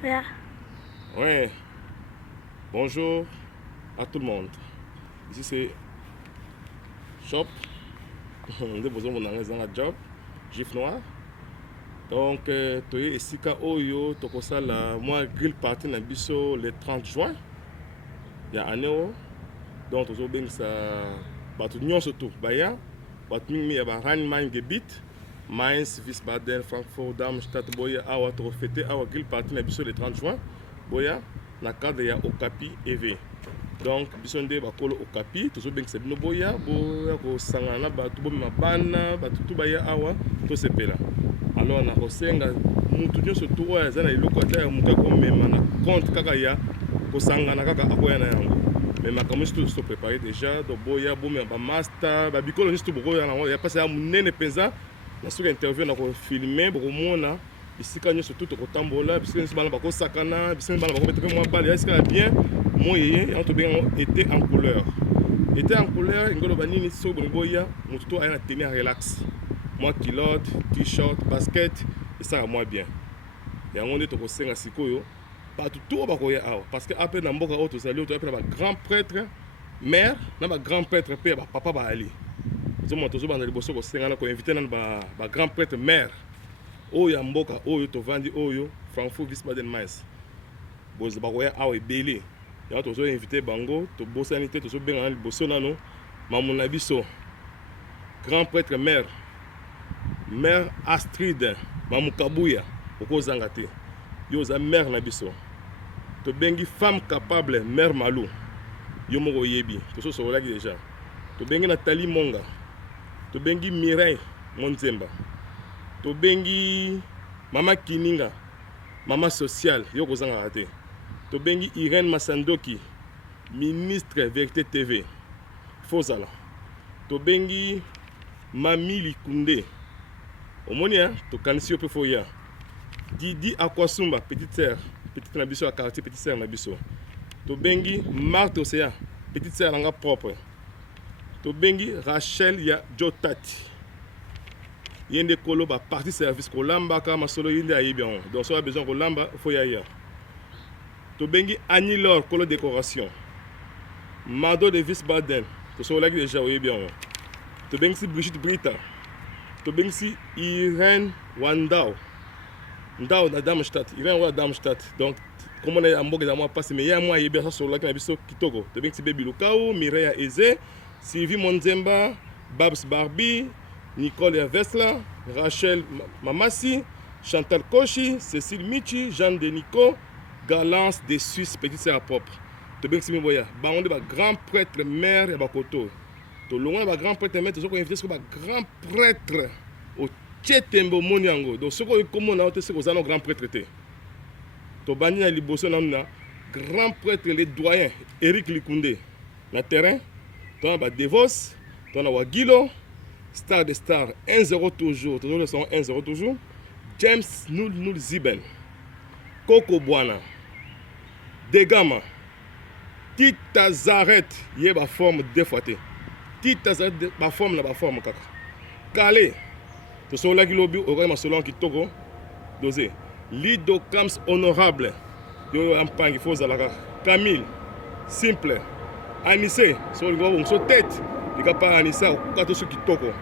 Yeah. Ouais, bonjour à tout le monde. Ici c'est Shop. On a besoin d'un job, juif noir. Donc, tu es ici à Oyo, tu as la moi grill party na biso le 30 juin. Il y a un euro. Donc, tu as bien ça. Tu as surtout. Baya. Tu as bien Rhein-Main Gebiet. Mainz, Wiesbaden, Frankfurt, Darmstadt, Boya, Awa, tu as fêté Awa grill party na biso le 30 juin. Boya, na cadre ya Okapi EV. Donc biso nde bakolo Okapi tozobengisa bino boya kosangana na bato bomema bana bato tu baya awa tosepela. Alors na kosenga mutu nyonso tu oyo aza na eloko ata ya motu akomema na compte kaka ya kosangana kaka akoya na yango. Mais makambo nyonso tozo préparé déjà donc boya bomema bamaster babikolo nyonso bokoya nango ya mpasi ya monene mpenza na soki interview na kofilme bokomona bisika nyonso tu tokotambola bisika nyonso bana bakosakana bisika nyonso bana bakobeta mpe mwa bale ya esika ya bien moyeye yango tobenga été en couleur. Été en couleur ngoloba nini soki bolingi boya motu to aya na tenue ya relax mwa kilote t-shirt basket esaka mwa bien yango nde tokosenga sikoyo bato to bakoya awa parce que ape na mboka oyo tozali oyo toya mpe na bagrand prêtre mare na bagrand prêtre mpe ya bapapa baali ozomona tozobanda liboso kosengana koinvite nano bagrand prêtre mare oyo ya mboka oyo tovandi oyo Frankfurt Wiesbaden Mainz bakoya awa ebele yango tozoinvite bango tobosani te tozobengana liboso nano mamu na biso grand prêtre mare Astrid mamu Kabuya okozanga te yo oza mare na biso tobengi femme capable mare Malou yo moko oyebi tososololaki déjà tobengi Nathalie Monga tobengi Mireille Monzemba tobengi mama Kininga mama sociale yo kozanga te tobengi Irène Massandoki ministre Vérité TV fozala tobengi Mami Likunde omoni tokanisi yo mpe foya Didi Akwasumba petite na biso ya quartier petite sœur na biso tobengi Marthe Océan petite sœur nanga propre tobengi Rachel ya Jotati yende kolo ba partie service kolambaka masolo yende ayebi yango donc so a besoin kolamba foya ya tobengi Annie Laure kolo décoration Mado de Wiesbaden tosolaki déjà oyebi yango tobengi si Brigitte Brita tobengi si Irène Wandao Ndao na Darmstadt Irène wa Darmstadt donc comment on a mboka za mwa passe mais ya mwa yebi ça solaki na biso kitoko tobengi si Baby Lukao Mireille Eze Sylvie Monzemba Babs Barbie Nicole ya Vesla Rachel Mamassi Chantal Kochi Cécile Michi Jeanne de Nico Galance des Suisses petite sœur propre tobengi si miboya bango nde ba grand prêtre mère ya bakoto tolongwa ba grand prêtre mère tozoko invité sur ba grand prêtre au Tchetembo moni yango donc soko okomona ote soko ozana grand prêtre te tobandi na liboso na grand prêtre le doyen Eric Likunde na terrain tona ba Devos tona Wagilo star de star 1-0 toujours toujours le son 1-0 toujours James Nul Ziben Coco Bwana Degama Tita Zaret yé ba forme deux fois te Tita Zaret ba forme kaka Kale to so laki lobi o ma solon kitoko dosé Lido Kams honorable yo ampangi fozalaka Camille simple Anissé so ngo so tête likapa Anissa kato so kitoko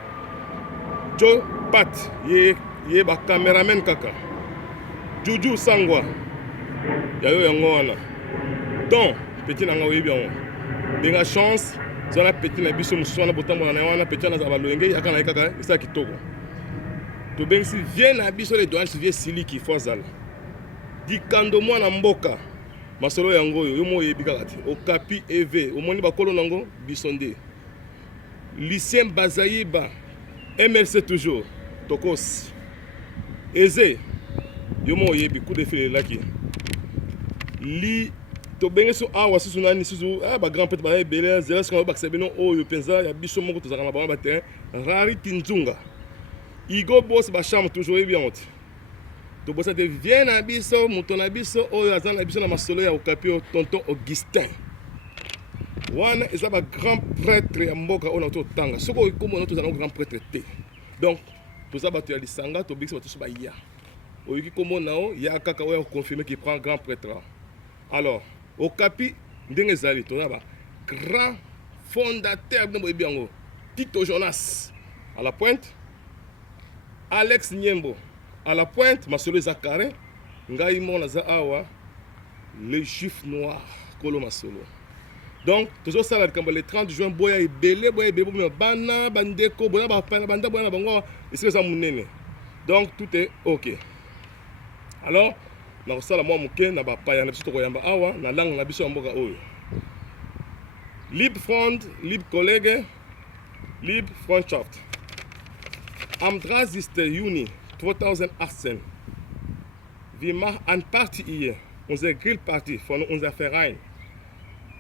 Joe Pat ye ba cameraman kaka Juju Sangwa ya yo yango wana donc petit nanga oyebi yango benga chance zona petit na biso musona botambola na wana petit na za balwenge yakana kaka isa kitoko tobengi si vie na biso le doyen vie siliki fozala dikando mwana mboka masolo yango yo mo oyebi kaka te Okapi EV omoni bakolo nango biso nde Lucien Bazayiba MLC toujours Tokos Eze yo mo oyebi coup de fil laki li tobengi so awa susu nani susu ba grand prêtre ba ebele zela sko ba ksebino oyo penza ya biso moko tozaka na ba terrain Rari Tinzunga Igo boss ba chambre toujours bien te to bossa de vient na biso muto na biso oyo azana biso na masolo ya Okapi tonton Augustin wana eza ba grand prêtre ya mboka ona to tanga soko komona to zana grand prêtre te donc toza bato ya lisanga to bikisa bato so ba ya Oyuki Komonao, il y a Kakawa confirmé qu'il prend grand prêtre. Alors, au Capi, Ndengezali, grand fondateur de Moïbiango, Tito Jonas, à la pointe, Alex Niembo, à la pointe, Masolo Zakare, Ngaïmon Awa, les juifs noirs, Kolo Masolo. Donc, toujours ça, le 30 juin, Boya et Belé, Boya et Belé, Bana, Bandeko, Boya, Banda, Boya, Bango, et c'est ça mon nene. Donc, tout est OK. Alors, na sala mwa muke na ba paya na biso to koyamba awa na langue na biso ya mboka oyo. Liebe Freund, liebe Kollege, liebe Freundschaft. Am 30. Juni 2018 wir machen eine Party hier, unsere Grillparty von unserem Verein.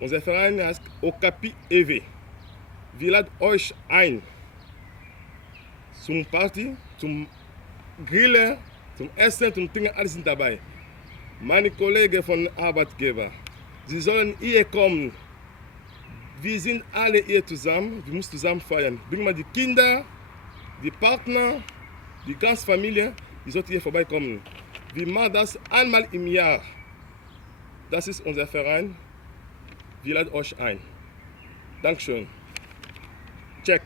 Unser Verein heißt Okapi EW. Wir laden euch ein zum Party, zum Grillen, zum Essen, zum Trinken, alles sind dabei. Meine Kollegen von Arbeitgeber, sie sollen hier kommen. Wir sind alle hier zusammen, wir müssen zusammen feiern. Bringen wir die Kinder, die Partner, die ganze Familie, die sollten hier vorbeikommen. Wir machen das einmal im Jahr. Das ist unser Verein. Wir laden euch ein. Dankeschön. Check.